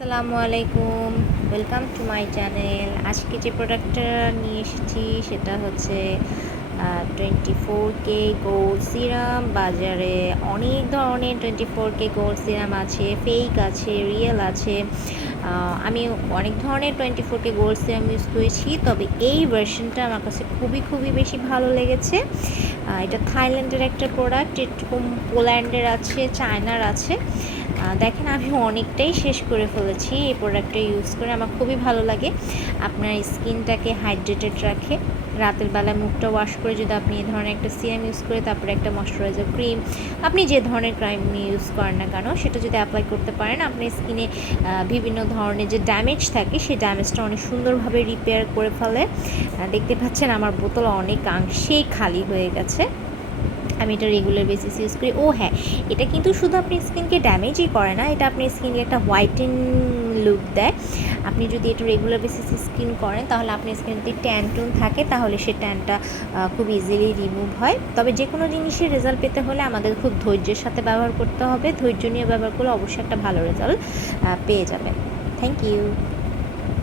আসসালামু আলাইকুম, welcome to my channel. আজকে যে প্রোডাক্টটা নিয়ে এসেছি সেটা হচ্ছে 24K গোল্ড সিরাম। বাজারে অনেক ধরনের 24K গোল্ড সিরাম আছে, ফেক আছে, রিয়েল আছে। আমি অনেক ধরনের 24K গোল্ড সিরাম ইউজ করেছি, তবে এই ভার্সনটা আমার কাছে খুবই বেশি ভালো লেগেছে। এটা থাইল্যান্ডের একটা প্রোডাক্ট, এরকম পোল্যান্ডের আছে, চায়নার আছে। দেখেন আমি অনেকটাই শেষ করে ফেলেছি এই প্রোডাক্টটা ইউজ করে। আমার খুবই ভালো লাগে, আপনার স্কিনটাকে হাইড্রেটেড রাখে। রাতের বেলা মুখটা ওয়াশ করে যদি আপনি এই ধরনের একটা সিরাম ইউজ করে তারপরে একটা ময়শ্চারাইজার ক্রিম, আপনি যে ধরনের ক্রিম ইউজ করেন না কেন সেটা যদি অ্যাপ্লাই করতে পারেন, আপনার স্কিনে বিভিন্ন ধরনের যে ড্যামেজ থাকে সেই ড্যামেজটা অনেক সুন্দরভাবে রিপেয়ার করে ফেলে। দেখতে পাচ্ছেন আমার বোতল অনেকাংশেই খালি হয়ে গেছে। আমি এটা রেগুলার বেসিস ইউজ করি। ও হ্যাঁ, এটা কিন্তু শুধু আপনি স্কিনকে ড্যামেজই করে না, এটা আপনি স্কিনকে একটা হোয়াইটেন লুক দেয়। আপনি যদি এটা রেগুলার বেসিসে স্কিন করেন তাহলে আপনার স্কিনে যদি ট্যান টুন থাকে তাহলে সে ট্যানটা খুব ইজিলি রিমুভ হয়। তবে যে কোনো জিনিসের রেজাল্ট পেতে হলে আমাদের খুব ধৈর্যের সাথে ব্যবহার করতে হবে। ধৈর্য নিয়ে ব্যবহার করলে অবশ্যই একটা ভালো রেজাল্ট পেয়ে যাবেন। Thank you.